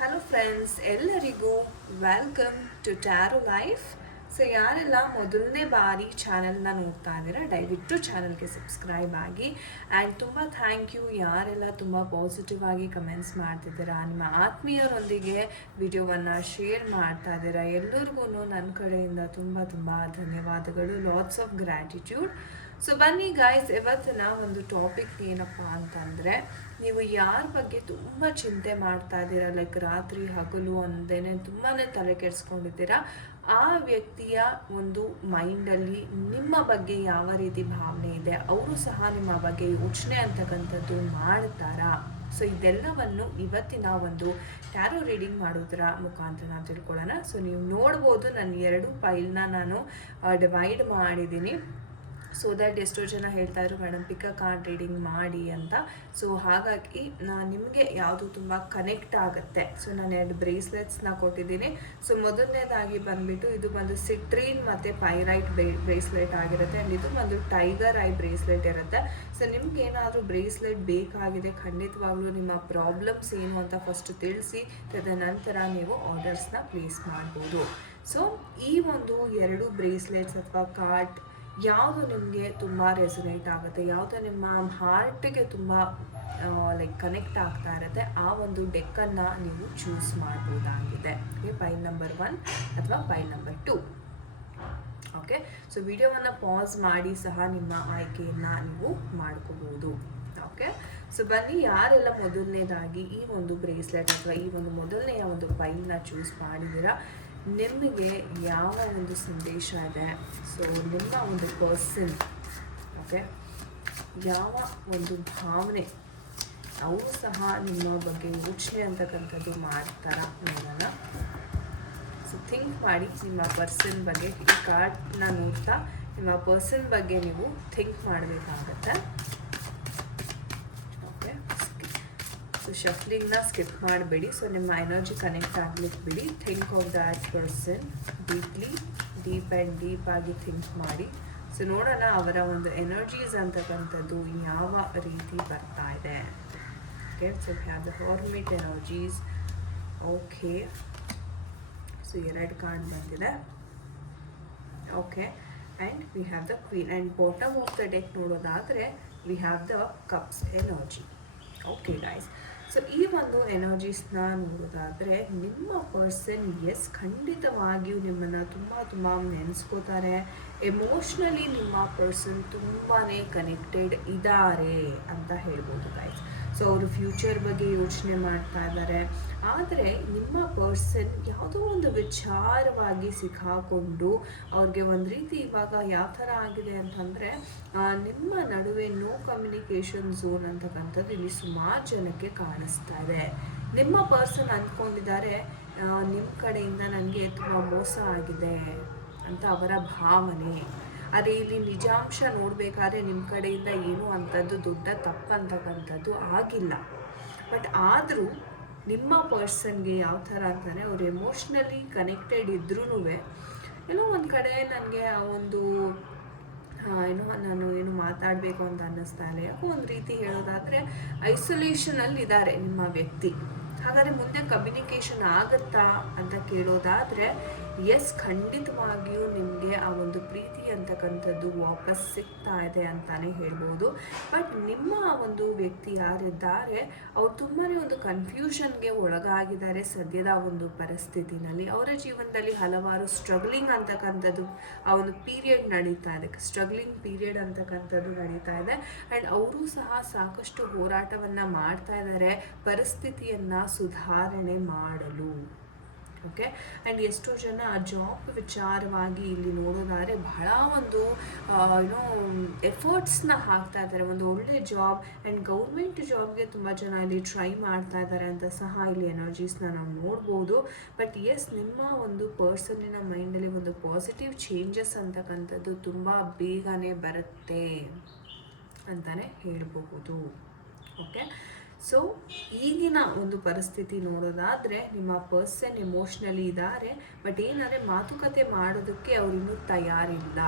Hello friends, ಎಲ್ಲರಿಗೂ welcome to tarot life. So ಯಾರೆಲ್ಲ ಮೊದಲನೇ ಬಾರಿ ಚಾನಲ್ನ ನೋಡ್ತಾ ಇದ್ದೀರಾ, ದಯವಿಟ್ಟು ಚಾನಲ್ಗೆ ಸಬ್ಸ್ಕ್ರೈಬ್ ಆಗಿ. ಆ್ಯಂಡ್ ತುಂಬ ಥ್ಯಾಂಕ್ ಯು ಯಾರೆಲ್ಲ ತುಂಬ ಪಾಸಿಟಿವ್ ಆಗಿ ಕಮೆಂಟ್ಸ್ ಮಾಡ್ತಿದ್ದೀರಾ, ನಿಮ್ಮ ಆತ್ಮೀಯರೊಂದಿಗೆ ವಿಡಿಯೋವನ್ನು ಶೇರ್ ಮಾಡ್ತಾ ಇದ್ದೀರಾ. ಎಲ್ಲರಿಗೂ ನನ್ನ ಕಡೆಯಿಂದ ತುಂಬ ತುಂಬ ಧನ್ಯವಾದಗಳು. Lots of gratitude. ಸೊ ಬನ್ನಿ ಗೈಸ್, ಇವತ್ತಿನ ಒಂದು ಟಾಪಿಕ್ ಏನಪ್ಪ ಅಂತಂದರೆ, ನೀವು ಯಾರ ಬಗ್ಗೆ ತುಂಬ ಚಿಂತೆ ಮಾಡ್ತಾ ಇದ್ದೀರಾ, ಲೈಕ್ ರಾತ್ರಿ ಹಗಲು ಅಂದೇನೆ ತುಂಬಾ ತಲೆ ಕೆಡಿಸ್ಕೊಂಡಿದ್ದೀರಾ, ಆ ವ್ಯಕ್ತಿಯ ಒಂದು ಮೈಂಡಲ್ಲಿ ನಿಮ್ಮ ಬಗ್ಗೆ ಯಾವ ರೀತಿ ಭಾವನೆ ಇದೆ, ಅವರು ಸಹ ನಿಮ್ಮ ಬಗ್ಗೆ ಯೋಚನೆ ಅಂತಕ್ಕಂಥದ್ದು ಮಾಡ್ತಾರಾ? ಸೊ ಇದೆಲ್ಲವನ್ನು ಇವತ್ತಿನ ಒಂದು ಟ್ಯಾರೋ ರೀಡಿಂಗ್ ಮಾಡೋದರ ಮುಖಾಂತರ ನಾವು ತಿಳ್ಕೊಳ್ಳೋಣ. ಸೊ ನೀವು ನೋಡ್ಬೋದು, ನನ್ನ 2 ಫೈಲ್ನ ನಾನು ಡಿವೈಡ್ ಮಾಡಿದ್ದೀನಿ. ಸೊ ದ್ಯಾಟ್ ಎಷ್ಟೋ ಜನ ಹೇಳ್ತಾ ಇದ್ರು ಮೇಡಮ್ ಪಿಕ್ ಅ ಕಾರ್ಡ್ ರೀಡಿಂಗ್ ಮಾಡಿ ಅಂತ. ಸೊ ಹಾಗಾಗಿ ನಿಮಗೆ ಯಾವುದು ತುಂಬ ಕನೆಕ್ಟ್ ಆಗುತ್ತೆ. ಸೊ ನಾನು 2 ಬ್ರೇಸ್ಲೆಟ್ಸ್ನ ಕೊಟ್ಟಿದ್ದೀನಿ. ಸೊ ಮೊದಲನೇದಾಗಿ ಬಂದುಬಿಟ್ಟು ಇದು ಒಂದು ಸಿಟ್ರೀನ್ ಮತ್ತು ಪೈರೈಟ್ ಬ್ರೇಸ್ಲೆಟ್ ಆಗಿರುತ್ತೆ. ಆ್ಯಂಡ್ ಇದು ಒಂದು ಟೈಗರ್ ಐ ಬ್ರೇಸ್ಲೆಟ್ ಇರುತ್ತೆ. ಸೊ ನಿಮ್ಗೆ ಏನಾದರೂ ಬ್ರೇಸ್ಲೆಟ್ ಬೇಕಾಗಿದೆ, ಖಂಡಿತವಾಗ್ಲೂ ನಿಮ್ಮ ಪ್ರಾಬ್ಲಮ್ಸ್ ಏನು ಅಂತ ಫಸ್ಟ್ ತಿಳಿಸಿ, ತದನಂತರ ನೀವು ಆರ್ಡರ್ಸ್ನ ಪ್ಲೇಸ್ ಮಾಡ್ಬೋದು. ಸೊ ಈ ಒಂದು 2 ಬ್ರೇಸ್ಲೆಟ್ಸ್ ಅಥವಾ ಕಾರ್ಡ್ ಯಾವುದು ನಿಮಗೆ ತುಂಬ ರೆಸೊನೇಟ್ ಆಗುತ್ತೆ, ಯಾವುದು ನಿಮ್ಮ ಹಾರ್ಟಿಗೆ ತುಂಬ ಲೈಕ್ ಕನೆಕ್ಟ್ ಆಗ್ತಾ ಇರುತ್ತೆ, ಆ ಒಂದು ಡೆಕ್ಕನ್ನು ನೀವು ಚೂಸ್ ಮಾಡ್ಬೋದಾಗಿದೆ. ಓಕೆ, ಫೈಲ್ ನಂಬರ್ 1 ಅಥವಾ ಫೈಲ್ ನಂಬರ್ 2. ಓಕೆ, ಸೊ ವಿಡಿಯೋವನ್ನು ಪಾಸ್ ಮಾಡಿ ಸಹ ನಿಮ್ಮ ಆಯ್ಕೆಯನ್ನು ನೀವು ಮಾಡ್ಕೋಬೋದು. ಓಕೆ, ಸೊ ಬನ್ನಿ, ಯಾರೆಲ್ಲ ಮೊದಲನೇದಾಗಿ ಈ ಒಂದು ಬ್ರೇಸ್ಲೆಟ್ ಅಥವಾ ಈ ಒಂದು ಮೊದಲನೆಯ ಒಂದು ಫೈಲ್ನ ಚೂಸ್ ಮಾಡಿದ್ದೀರಾ, ನಿಮಗೆ ಯಾವ ಒಂದು ಸಂದೇಶ ಇದೆ, ಸೊ ನಿಮ್ಮ ಒಂದು ಪರ್ಸನ್ ಓಕೆ ಯಾವ ಒಂದು ಭಾವನೆ ಅವರು ಸಹ ನಿಮ್ಮ ಬಗ್ಗೆ ಯೋಚನೆ ಅಂತಕ್ಕಂಥದ್ದು ಮಾಡ್ತಾರ ನೋಡೋಣ. ಸೊ ಥಿಂಕ್ ಮಾಡಿ ನಿಮ್ಮ ಪರ್ಸನ್ ಬಗ್ಗೆ. ಈ ಕಾರ್ಡ್ನ ನೋಡ್ತಾ ನಿಮ್ಮ ಪರ್ಸನ್ ಬಗ್ಗೆ ನೀವು ಥಿಂಕ್ ಮಾಡಬೇಕಾಗತ್ತೆ. ಸೊ ಶಫ್ಲಿಂಗ್ನ ಸ್ಕಿಪ್ ಮಾಡಬೇಡಿ. ಸೊ ನಿಮ್ಮ ಎನರ್ಜಿ ಕನೆಕ್ಟ್ ಆಗ್ಲಿಕ್ಕೆ ಬಿಡಿ. Think of that person deeply, deep and deep ಆಗಿ ಥಿಂಕ್ ಮಾಡಿ. ಸೊ ನೋಡೋಣ ಅವರ ಒಂದು ಎನರ್ಜೀಸ್ ಅಂತಕ್ಕಂಥದ್ದು ಯಾವ ರೀತಿ ಬರ್ತಾ ಇದೆ. Okay, so have the hermit energies. Okay, so 2 card ಬಂದಿದೆ. Okay, and we have the queen. And bottom of the deck ನೋಡೋದಾದರೆ we have the cups energy. Okay guys, so ಈ ಒಂದು ಎನರ್ಜೀಸ್ನ ನೋಡೋದಾದರೆ ನಿಮ್ಮ ಪರ್ಸನ್ ಖಂಡಿತವಾಗಿಯೂ ನಿಮ್ಮನ್ನು ತುಂಬ ನೆನೆಸ್ಕೋತಾರೆ. ಎಮೋಷ್ನಲಿ ನಿಮ್ಮ ಪರ್ಸನ್ ತುಂಬಾ ಕನೆಕ್ಟೆಡ್ ಇದ್ದಾರೆ ಅಂತ ಹೇಳ್ಬೋದು ಗೈಸ್. ಸೊ ಅವರು ಫ್ಯೂಚರ್ ಬಗ್ಗೆ ಯೋಚನೆ ಮಾಡ್ತಾ ಇದ್ದಾರೆ. ಆದರೆ ನಿಮ್ಮ ಪರ್ಸನ್ ಯಾವುದೋ ಒಂದು ವಿಚಾರವಾಗಿ ಸಿಕ್ಕಾಕೊಂಡು ಅವ್ರಿಗೆ ಒಂದು ರೀತಿ ಇವಾಗ ಯಾವ ಥರ ಆಗಿದೆ ಅಂತಂದರೆ, ನಿಮ್ಮ ನಡುವೆ ನೋ ಕಮ್ಯುನಿಕೇಷನ್ ಝೋನ್ ಅಂತಕ್ಕಂಥದ್ದು ಇಲ್ಲಿ ಸುಮಾರು ಜನಕ್ಕೆ ಕಾಣಿಸ್ತಾ ಇದೆ. ನಿಮ್ಮ ಪರ್ಸನ್ ಅಂದ್ಕೊಂಡಿದ್ದಾರೆ ನಿಮ್ಮ ಕಡೆಯಿಂದ ನನಗೆ ತುಂಬ ಮೋಸ ಆಗಿದೆ ಅಂತ ಅವರ ಭಾವನೆ. ಅದೇ ಇಲ್ಲಿ ನಿಜಾಂಶ ನೋಡಬೇಕಾದ್ರೆ ನಿಮ್ಮ ಕಡೆಯಿಂದ ಏನೂ ಅಂಥದ್ದು ದೊಡ್ಡ ತಪ್ಪಂತಕ್ಕಂಥದ್ದು ಆಗಿಲ್ಲ. ಬಟ್ ಆದರೂ ನಿಮ್ಮ ಪರ್ಸನ್ಗೆ ಯಾವ ಥರ ಅಂತಾನೆ, ಅವರು ಎಮೋಷ್ನಲಿ ಕನೆಕ್ಟೆಡ್ ಇದ್ರೂ ಏನೋ ಒಂದು ಕಡೆ ನನಗೆ ಒಂದು ನಾನು ಮಾತಾಡಬೇಕು ಅಂತ ಅನ್ನಿಸ್ತಾ ಇಲ್ಲ. ಯಾಕೋ ಒಂದು ರೀತಿ ಹೇಳೋದಾದರೆ ಐಸೋಲೇಷನಲ್ಲಿ ಇದ್ದಾರೆ ನಿಮ್ಮ ವ್ಯಕ್ತಿ. ಹಾಗಾದರೆ ಮುಂದೆ ಕಮ್ಯುನಿಕೇಷನ್ ಆಗುತ್ತಾ ಅಂತ ಕೇಳೋದಾದರೆ ಖಂಡಿತವಾಗಿಯೂ ನಿಮಗೆ ಆ ಒಂದು ಪ್ರೀತಿ ಅಂತಕ್ಕಂಥದ್ದು ವಾಪಸ್ ಸಿಗ್ತಾ ಇದೆ ಅಂತಲೇ ಹೇಳ್ಬೋದು. ಬಟ್ ನಿಮ್ಮ ಒಂದು ವ್ಯಕ್ತಿ ಯಾರಿದ್ದಾರೆ ಅವ್ರು ತುಂಬಾ ಒಂದು ಕನ್ಫ್ಯೂಷನ್ಗೆ ಒಳಗಾಗಿದ್ದಾರೆ ಸದ್ಯದ ಒಂದು ಪರಿಸ್ಥಿತಿನಲ್ಲಿ. ಅವರ ಜೀವನದಲ್ಲಿ ಹಲವಾರು ಸ್ಟ್ರಗ್ಲಿಂಗ್ ಅಂತಕ್ಕಂಥದ್ದು ಆ ಒಂದು ಪೀರಿಯಡ್ ನಡೀತಾ ಇದೆ. ಸ್ಟ್ರಗ್ಲಿಂಗ್ ಪೀರಿಯಡ್ ಅಂತಕ್ಕಂಥದ್ದು ನಡೀತಾ ಇದೆ. ಆ್ಯಂಡ್ ಅವರು ಸಹ ಸಾಕಷ್ಟು ಹೋರಾಟವನ್ನು ಮಾಡ್ತಾ ಇದ್ದಾರೆ ಪರಿಸ್ಥಿತಿಯನ್ನು ಸುಧಾರಣೆ ಮಾಡಲು. ಓಕೆ, ಆ್ಯಂಡ್ ಎಷ್ಟೋ ಜನ ಜಾಬ್ ವಿಚಾರವಾಗಿ ಇಲ್ಲಿ ನೋಡೋದಾದರೆ ಬಹಳ ಒಂದು ಎಫರ್ಟ್ಸ್ನ ಹಾಕ್ತಾ ಇದ್ದಾರೆ. ಒಂದು ಒಳ್ಳೆ ಜಾಬ್ ಆ್ಯಂಡ್ ಗೌರ್ಮೆಂಟ್ ಜಾಬ್ಗೆ ತುಂಬ ಜನ ಇಲ್ಲಿ ಟ್ರೈ ಮಾಡ್ತಾ ಇದ್ದಾರೆ ಅಂತ ಸಹ ಇಲ್ಲಿ ಎನರ್ಜೀಸ್ನ ನಾವು ನೋಡ್ಬೋದು. ಬಟ್ ನಿಮ್ಮ ಒಂದು ಪರ್ಸನ್ನಿನ ಮೈಂಡಲ್ಲಿ ಒಂದು ಪಾಸಿಟಿವ್ ಚೇಂಜಸ್ ಅಂತಕ್ಕಂಥದ್ದು ತುಂಬ ಬೇಗನೆ ಬರುತ್ತೆ ಅಂತಲೇ ಹೇಳಬಹುದು. ಓಕೆ, ಸೊ ಈಗಿನ ಒಂದು ಪರಿಸ್ಥಿತಿ ನೋಡೋದಾದರೆ ನಿಮ್ಮ ಪರ್ಸನ್ ಎಮೋಷ್ನಲಿ ಇದ್ದಾರೆ. ಬಟ್ ಏನಾದರೆ ಮಾತುಕತೆ ಮಾಡೋದಕ್ಕೆ ಅವರಿನ್ನೂ ತಯಾರಿಲ್ಲ.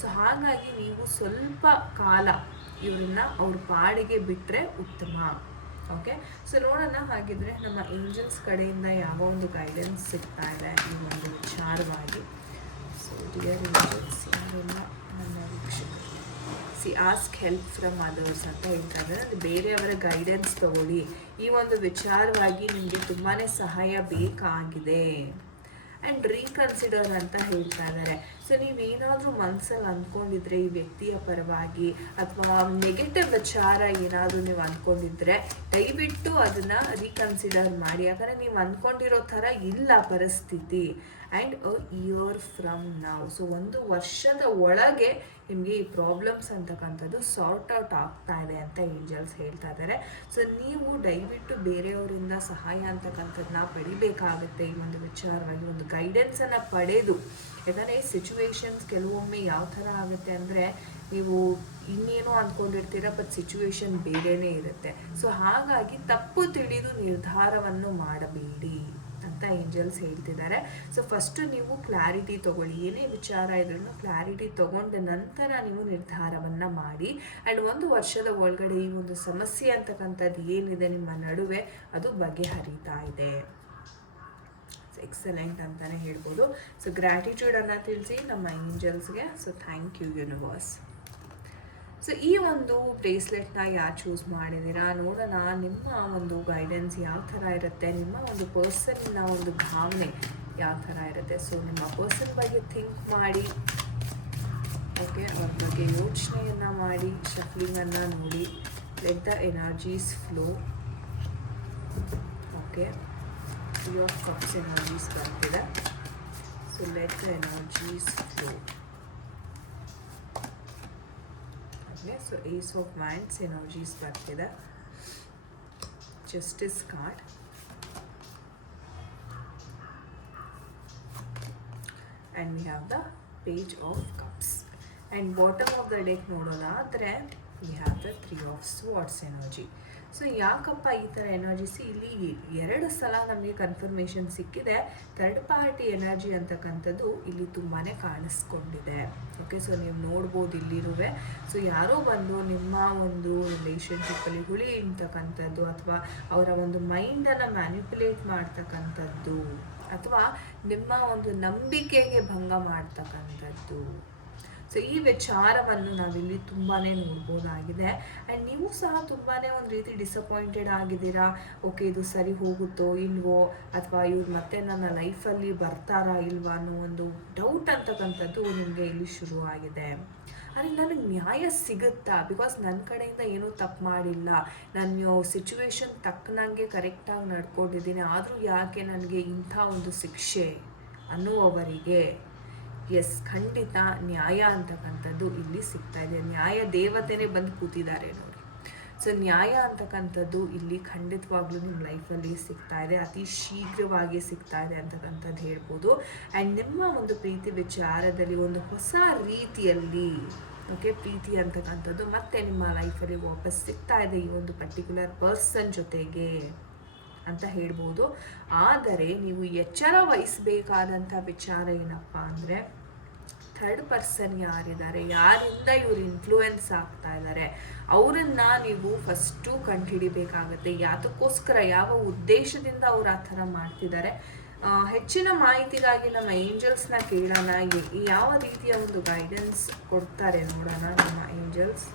ಸೊ ಹಾಗಾಗಿ ನೀವು ಸ್ವಲ್ಪ ಕಾಲ ಇವರನ್ನು ಅವ್ರ ಪಾಡಿಗೆ ಬಿಟ್ಟರೆ ಉತ್ತಮ. ಓಕೆ, ಸೊ ನೋಡೋಣ ಹಾಗಿದ್ರೆ ನಮ್ಮ ಏಂಜಲ್ಸ್ ಕಡೆಯಿಂದ ಯಾವ ಒಂದು ಗೈಡೆನ್ಸ್ ಸಿಗ್ತಾ ಇದೆ ಈ ಒಂದು ವಿಚಾರವಾಗಿ. ಸೊ ಡಿಯರ್ ಏಂಜಲ್ಸ್, ಯಾರೆಲ್ಲ ನನ್ನ ವೀಕ್ಷಕರು, ಆಸ್ಕ್ ಹೆಲ್ಪ್ ಫ್ರಮ್ ಅದರ್ಸ್ ಅಂತ ಹೇಳ್ತಾ ಇದ್ದಾರೆ. ಅಂದರೆ ಬೇರೆಯವರ ಗೈಡೆನ್ಸ್ ತಗೊಳ್ಳಿ, ಈ ಒಂದು ವಿಚಾರವಾಗಿ ನಿಮಗೆ ತುಂಬಾ ಸಹಾಯ ಬೇಕಾಗಿದೆ. ಆ್ಯಂಡ್ ರೀಕನ್ಸಿಡರ್ ಅಂತ ಹೇಳ್ತಾ ಇದ್ದಾರೆ. ಸೊ ನೀವೇನಾದರೂ ಮನಸ್ಸಲ್ಲಿ ಅಂದ್ಕೊಂಡಿದ್ರೆ ಈ ವ್ಯಕ್ತಿಯ ಪರವಾಗಿ ಅಥವಾ ನೆಗೆಟಿವ್ ವಿಚಾರ ಏನಾದರೂ ನೀವು ಅಂದ್ಕೊಂಡಿದ್ರೆ ದಯವಿಟ್ಟು ಅದನ್ನು ರೀಕನ್ಸಿಡರ್ ಮಾಡಿ. ಯಾಕಂದರೆ ನೀವು ಅಂದ್ಕೊಂಡಿರೋ ಥರ ಇಲ್ಲ ಪರಿಸ್ಥಿತಿ. ಆ್ಯಂಡ್ ಇಯರ್ ಫ್ರಮ್ ನಾವು, ಸೊ 1 ವರ್ಷದ ಒಳಗೆ ನಿಮಗೆ ಈ ಪ್ರಾಬ್ಲಮ್ಸ್ ಅಂತಕ್ಕಂಥದ್ದು ಸಾರ್ಟ್ ಔಟ್ ಆಗ್ತಾ ಇದೆ ಅಂತ ಏಂಜಲ್ಸ್ ಹೇಳ್ತಾ ಇದ್ದಾರೆ. ಸೊ ನೀವು ದಯವಿಟ್ಟು ಬೇರೆಯವರಿಂದ ಸಹಾಯ ಅಂತಕ್ಕಂಥದ್ದನ್ನ ಪಡಿಬೇಕಾಗುತ್ತೆ. ಈ ಒಂದು ವಿಚಾರವಾಗಿ ಒಂದು ಗೈಡೆನ್ಸನ್ನು ಪಡೆದು, ಯಾಕಂದರೆ ಸಿಚುವೇಶನ್ಸ್ ಕೆಲವೊಮ್ಮೆ ಯಾವ ಥರ ಆಗುತ್ತೆ ಅಂದರೆ ನೀವು ಇನ್ನೇನೋ ಅಂದ್ಕೊಂಡಿರ್ತೀರ, ಬಟ್ ಸಿಚುವೇಶನ್ ಬೇರೆಯೇ ಇರುತ್ತೆ. ಸೊ ಹಾಗಾಗಿ ತಪ್ಪು ತಿಳಿದು ನಿರ್ಧಾರವನ್ನು ಮಾಡಬೇಡಿ ಅಂತ ಏಂಜಲ್ಸ್ ಹೇಳ್ತಿದ್ದಾರೆ. ಸೊ ಫಸ್ಟು ನೀವು ಕ್ಲಾರಿಟಿ ತೊಗೊಳ್ಳಿ, ಏನೇ ವಿಚಾರ ಇದ್ರೂ ಕ್ಲಾರಿಟಿ ತೊಗೊಂಡ ನಂತರ ನೀವು ನಿರ್ಧಾರವನ್ನು ಮಾಡಿ. ಆ್ಯಂಡ್ 1 ವರ್ಷದ ಒಳಗಡೆ ಈ ಒಂದು ಸಮಸ್ಯೆ ಅಂತಕ್ಕಂಥದ್ದು ಏನಿದೆ ನಿಮ್ಮ ನಡುವೆ ಅದು ಬಗೆಹರಿತಾ ಇದೆ. ಎಕ್ಸಲೆಂಟ್ ಅಂತಲೇ ಹೇಳ್ಬೋದು. ಸೊ ಗ್ರ್ಯಾಟಿಟ್ಯೂಡನ್ನು ತಿಳಿಸಿ ನಮ್ಮ ಏಂಜಲ್ಸ್ಗೆ. So thank you universe. So ಈ ಒಂದು ಬ್ರೇಸ್ಲೆಟ್ನ ಯಾರು ಚೂಸ್ ಮಾಡಿದ್ದೀರಾ ನೋಡೋಣ. ನಿಮ್ಮ ಒಂದು ಗೈಡೆನ್ಸ್ ಯಾವ ಥರ ಇರುತ್ತೆ, ನಿಮ್ಮ ಒಂದು ಪರ್ಸನ್ನ ಒಂದು ಭಾವನೆ ಯಾವ ಥರ ಇರುತ್ತೆ. ಸೊ ನಿಮ್ಮ ಪರ್ಸನ್ ಬಗ್ಗೆ ಥಿಂಕ್ ಮಾಡಿ, ಓಕೆ, ಅವ್ರ ಬಗ್ಗೆ ಯೋಚನೆಯನ್ನು ಮಾಡಿ, ಶಫ್ಲಿಂಗನ್ನು ನೋಡಿ. Let the energies flow. Okay, 3 of Cups energies ಬರ್ತಿದೆ. So let the energies flow. So ace of wands energies ಬರ್ತಿದೆ. Justice card. And we have the page of cups. And bottom of the deck ನೋಡೋಣ ಆದರೆ we have the 3 of Swords energy. So ಯಾಕಪ್ಪ ಈ ಥರ energies ಇಲ್ಲಿ 2 ಸಲ ನಮಗೆ confirmation ಸಿಕ್ಕಿದೆ. ಥರ್ಡ್ ಪಾರ್ಟಿ ಎನರ್ಜಿ ಅಂತಕ್ಕಂಥದ್ದು ಇಲ್ಲಿ ತುಂಬಾ ಕಾಣಿಸ್ಕೊಂಡಿದೆ. ಓಕೆ, ಸೊ ನೀವು ನೋಡ್ಬೋದು ಇಲ್ಲಿರುವೆ. ಸೊ ಯಾರೋ ಬಂದು ನಿಮ್ಮ ಒಂದು ರಿಲೇಷನ್ಶಿಪ್ಪಲ್ಲಿ ಹುಳಿ ಅಂತಕ್ಕಂಥದ್ದು ಅಥವಾ ಅವರ ಒಂದು ಮೈಂಡನ್ನು ಮ್ಯಾನಿಪ್ಯುಲೇಟ್ ಮಾಡ್ತಕ್ಕಂಥದ್ದು ಅಥವಾ ನಿಮ್ಮ ಒಂದು ನಂಬಿಕೆಗೆ ಭಂಗ ಮಾಡ್ತಕ್ಕಂಥದ್ದು. ಸೊ ಈ ವಿಚಾರವನ್ನು ನಾವಿಲ್ಲಿ ತುಂಬಾ ನೋಡ್ಬೋದಾಗಿದೆ. ಆ್ಯಂಡ್ ನೀವು ಸಹ ತುಂಬಾ ಒಂದು ರೀತಿ ಡಿಸಪಾಯಿಂಟೆಡ್ ಆಗಿದ್ದೀರಾ. ಓಕೆ, ಇದು ಸರಿ ಹೋಗುತ್ತೋ ಇಲ್ವೋ, ಅಥವಾ ಇವ್ರು ಮತ್ತೆ ನನ್ನ ಲೈಫಲ್ಲಿ ಬರ್ತಾರಾ ಇಲ್ವಾ ಅನ್ನೋ ಒಂದು ಡೌಟ್ ಅಂತಕ್ಕಂಥದ್ದು ನಿಮಗೆ ಇಲ್ಲಿ ಶುರುವಾಗಿದೆ. ಆದರೆ ನನಗೆ ನ್ಯಾಯ ಸಿಗುತ್ತಾ, ಬಿಕಾಸ್ ನನ್ನ ಕಡೆಯಿಂದ ಏನೂ ತಪ್ಪು ಮಾಡಿಲ್ಲ, ನಾನು ಸಿಚುವೇಶನ್ ತಕ್ಕನಂಗೆ ಕರೆಕ್ಟಾಗಿ ನಡ್ಕೊಂಡಿದ್ದೀನಿ, ಆದರೂ ಯಾಕೆ ನನಗೆ ಇಂಥ ಒಂದು ಶಿಕ್ಷೆ ಅನ್ನುವವರಿಗೆ ಎಸ್, ಖಂಡಿತ ನ್ಯಾಯ ಅಂತಕ್ಕಂಥದ್ದು ಇಲ್ಲಿ ಸಿಗ್ತಾ ಇದೆ. ನ್ಯಾಯ ದೇವತೆನೇ ಬಂದು ಕೂತಿದ್ದಾರೆ ನೋಡಿ. ಸೊ ನ್ಯಾಯ ಅಂತಕ್ಕಂಥದ್ದು ಇಲ್ಲಿ ಖಂಡಿತವಾಗ್ಲೂ ನಿಮ್ಮ ಲೈಫಲ್ಲಿ ಸಿಗ್ತಾ ಇದೆ, ಅತಿ ಶೀಘ್ರವಾಗಿ ಸಿಗ್ತಾ ಇದೆ ಅಂತಕ್ಕಂಥದ್ದು ಹೇಳ್ಬೋದು. ಆ್ಯಂಡ್ ನಿಮ್ಮ ಒಂದು ಪ್ರೀತಿ ವಿಚಾರದಲ್ಲಿ ಒಂದು ಹೊಸ ರೀತಿಯಲ್ಲಿ ಓಕೆ ಪ್ರೀತಿ ಅಂತಕ್ಕಂಥದ್ದು ಮತ್ತೆ ನಿಮ್ಮ ಲೈಫಲ್ಲಿ ವಾಪಸ್ ಸಿಗ್ತಾ ಇದೆ ಈ ಒಂದು ಪರ್ಟಿಕ್ಯುಲರ್ ಪರ್ಸನ್ ಜೊತೆಗೆ ಅಂತ ಹೇಳ್ಬೋದು. ಆದರೆ ನೀವು ಎಚ್ಚರ ವಹಿಸಬೇಕಾದಂಥ ವಿಚಾರ ಏನಪ್ಪ ಅಂದರೆ, ಥರ್ಡ್ ಪರ್ಸನ್ ಯಾರಿದ್ದಾರೆ, ಯಾರಿಂದ ಇವರು ಇನ್ಫ್ಲೂಯೆನ್ಸ್ ಆಗ್ತಾ ಇದ್ದಾರೆ, ಅವರನ್ನು ನೀವು ಫಸ್ಟು ಕಂಡುಹಿಡಿಬೇಕಾಗತ್ತೆ. ಯಾತಕ್ಕೋಸ್ಕರ, ಯಾವ ಉದ್ದೇಶದಿಂದ ಅವ್ರು ಆ ಥರ ಮಾಡ್ತಿದ್ದಾರೆ. ಹೆಚ್ಚಿನ ಮಾಹಿತಿಗಾಗಿ ನಮ್ಮ ಏಂಜಲ್ಸ್ನ ಕೇಳೋಣ, ಯಾವ ರೀತಿಯ ಒಂದು ಗೈಡೆನ್ಸ್ ಕೊಡ್ತಾರೆ ನೋಡೋಣ ನಮ್ಮ angels.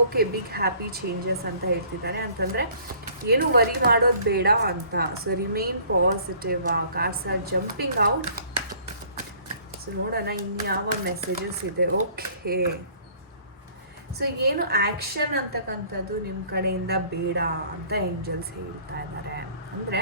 Okay, big happy changes ಅಂತ ಹೇಳ್ತಿದ್ದಾರೆ. ಅಂತಂದರೆ ಏನು ವರಿ ಮಾಡೋದು ಬೇಡ ಅಂತ. So remain positive. Cards are jumping out. So ನೋಡೋಣ ಇನ್ಯಾವ ಮೆಸೇಜಸ್ ಇದೆ. ಓಕೆ, ಸೊ ಏನು ಆ್ಯಕ್ಷನ್ ಅಂತಕ್ಕಂಥದ್ದು ನಿಮ್ಮ ಕಡೆಯಿಂದ ಬೇಡ ಅಂತ ಏಂಜಲ್ಸ್ ಹೇಳ್ತಾ ಇದ್ದಾರೆ. ಅಂದರೆ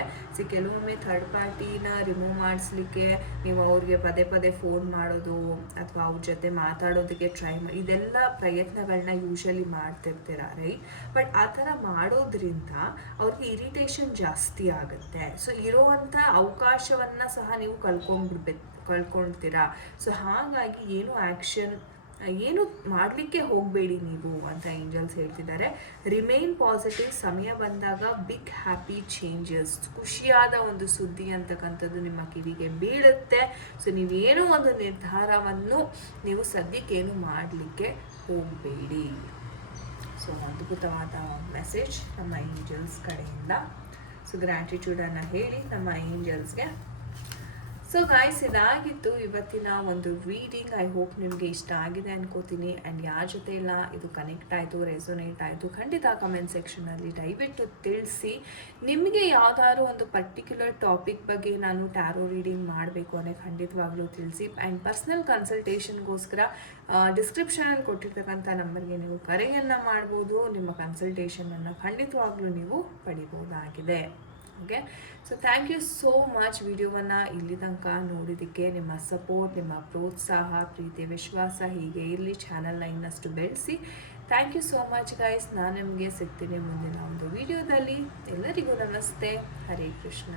ಕೆಲವೊಮ್ಮೆ ಥರ್ಡ್ ಪಾರ್ಟಿನ ರಿಮೂವ್ ಮಾಡಿಸ್ಲಿಕ್ಕೆ ನೀವು ಅವ್ರಿಗೆ ಪದೇ ಪದೇ ಫೋನ್ ಮಾಡೋದು ಅಥವಾ ಅವ್ರ ಜೊತೆ ಮಾತಾಡೋದಕ್ಕೆ ಟ್ರೈ ಮಾಡಿ, ಇದೆಲ್ಲ ಪ್ರಯತ್ನಗಳನ್ನ ಯೂಶಲಿ ಮಾಡ್ತಿರ್ತೀರ ರೈಟ್. ಬಟ್ ಆ ಥರ ಮಾಡೋದ್ರಿಂದ ಅವ್ರಿಗೆ ಇರಿಟೇಷನ್ ಜಾಸ್ತಿ ಆಗುತ್ತೆ. ಸೊ ಇರೋವಂಥ ಅವಕಾಶವನ್ನು ಸಹ ನೀವು ಕಳ್ಕೊಳ್ತೀರಾ. ಸೊ ಹಾಗಾಗಿ ಏನು ಆ್ಯಕ್ಷನ್ ಏನು ಮಾಡಲಿಕ್ಕೆ ಹೋಗಬೇಡಿ ನೀವು ಅಂತ ಏಂಜಲ್ಸ್ ಹೇಳ್ತಿದ್ದಾರೆ. Remain positive. ಸಮಯ ಬಂದಾಗ ಬಿಗ್ ಹ್ಯಾಪಿ ಚೇಂಜಸ್, ಖುಷಿಯಾದ ಒಂದು ಸುದ್ದಿ ಅಂತಕ್ಕಂಥದ್ದು ನಿಮ್ಮ ಕಿವಿಗೆ ಬೀಳುತ್ತೆ. ಸೊ ನೀವೇನೋ ಒಂದು ನಿರ್ಧಾರವನ್ನು ನೀವು ಸದ್ಯಕ್ಕೇನು ಮಾಡಲಿಕ್ಕೆ ಹೋಗಬೇಡಿ. ಸೊ ಅದ್ಭುತವಾದ ಮೆಸೇಜ್ ನಮ್ಮ ಏಂಜಲ್ಸ್ ಕಡೆಯಿಂದ. ಸೊ ಗ್ರ್ಯಾಟಿಟ್ಯೂಡನ್ನು ಹೇಳಿ ನಮ್ಮ ಏಂಜಲ್ಸ್ಗೆ. ಸೊ ಗಾಯ್ಸ್, ಇದಾಗಿತ್ತು ಇವತ್ತಿನ ಒಂದು ರೀಡಿಂಗ್. ಐ ಹೋಪ್ ನಿಮಗೆ ಇಷ್ಟ ಆಗಿದೆ ಅನ್ಕೋತೀನಿ. ಆ್ಯಂಡ್ ಯಾರ ಜೊತೆ ಎಲ್ಲ ಇದು ಕನೆಕ್ಟ್ ಆಯಿತು, ರೆಸೊನೇಟ್ ಆಯಿತು, ಖಂಡಿತ ಕಮೆಂಟ್ ಸೆಕ್ಷನಲ್ಲಿ ದಯವಿಟ್ಟು ತಿಳಿಸಿ. ನಿಮಗೆ ಯಾವುದಾದ್ರು ಒಂದು ಪರ್ಟಿಕ್ಯುಲರ್ ಟಾಪಿಕ್ ಬಗ್ಗೆ ನಾನು ಟ್ಯಾರೋ ರೀಡಿಂಗ್ ಮಾಡಬೇಕು ಅಂದರೆ ಖಂಡಿತವಾಗ್ಲೂ ತಿಳಿಸಿ. ಆ್ಯಂಡ್ ಪರ್ಸ್ನಲ್ ಕನ್ಸಲ್ಟೇಷನ್ಗೋಸ್ಕರ ಡಿಸ್ಕ್ರಿಪ್ಷನಲ್ಲಿ ಕೊಟ್ಟಿರ್ತಕ್ಕಂಥ ನಂಬರ್ಗೆ ನೀವು ಕರೆಯನ್ನು ಮಾಡ್ಬೋದು. ನಿಮ್ಮ ಕನ್ಸಲ್ಟೇಷನನ್ನು ಖಂಡಿತವಾಗ್ಲೂ ನೀವು ಪಡಿಬೋದಾಗಿದೆ. Okay, so thank you so much ವಿಡಿಯೋವನ್ನು ಇಲ್ಲಿ ತನಕ ನೋಡಿದ್ದಕ್ಕೆ. ನಿಮ್ಮ ಸಪೋರ್ಟ್, ನಿಮ್ಮ ಪ್ರೋತ್ಸಾಹ, ಪ್ರೀತಿ, ವಿಶ್ವಾಸ ಹೀಗೆ ಇರಲಿ. ಚಾನಲ್ನ ಇನ್ನಷ್ಟು ಬೆಳೆಸಿ. Thank you so much guys. ನಾನು ನಿಮಗೆ ಸಿಗ್ತೀನಿ ಮುಂದಿನ ಒಂದು ವಿಡಿಯೋದಲ್ಲಿ. ಎಲ್ಲರಿಗೂ ನಮಸ್ತೆ. ಹರೇ ಕೃಷ್ಣ.